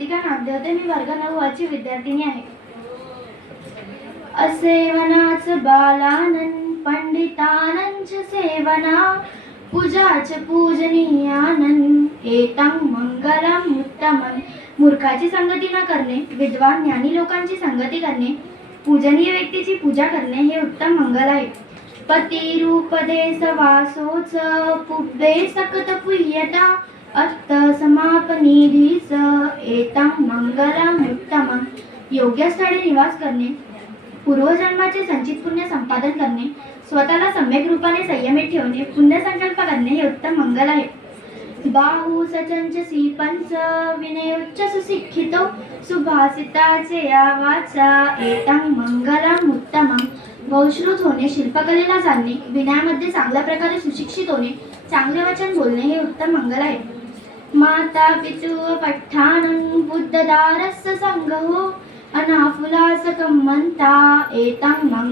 कृतिका नामदेवते. मी वर्ग 9 ची विद्यार्थिनी आहे. असेवनाच बालानन पंडितानंच सेवना पूजाच पूजनीयानन एतं मंगलम उत्तमं. मूर्खाची संगती न करणे, विद्वान ज्ञानी लोकांची संगती करणे, पूजनीय व्यक्तीची पूजा करणे हे उत्तम मंगल आहे. पतिरूपदेश वासोच पुब्बे सकत पुह्यता अत्त समापनिधीस एतं मंगलम उत्तमं. योग्य स्थळी निवास करणे, पूर्वजन्माचे संचित पुण्य संपादन करणे, स्वतःला सम्यक रूपाने संयमित ठेवणे, पुण्यसंकल्प करणे हे उत्तम मंगल आहे. बाहू सचंच पंच विनयोच्च सुशिक्षितो सुभाषिताचे या वाचा एतं मंगलम उत्तमं. बहुश्रुत होणे, शिल्पकलेला जाणणे, विनयामध्ये चांगल्या प्रकारे सुशिक्षित होणे, चांगले वचन बोलणे हे उत्तम मंगल आहे. माता पितु पठ्ठानं बुद्धदारस्य संगहो अनाफुलासकं म्हणता एतं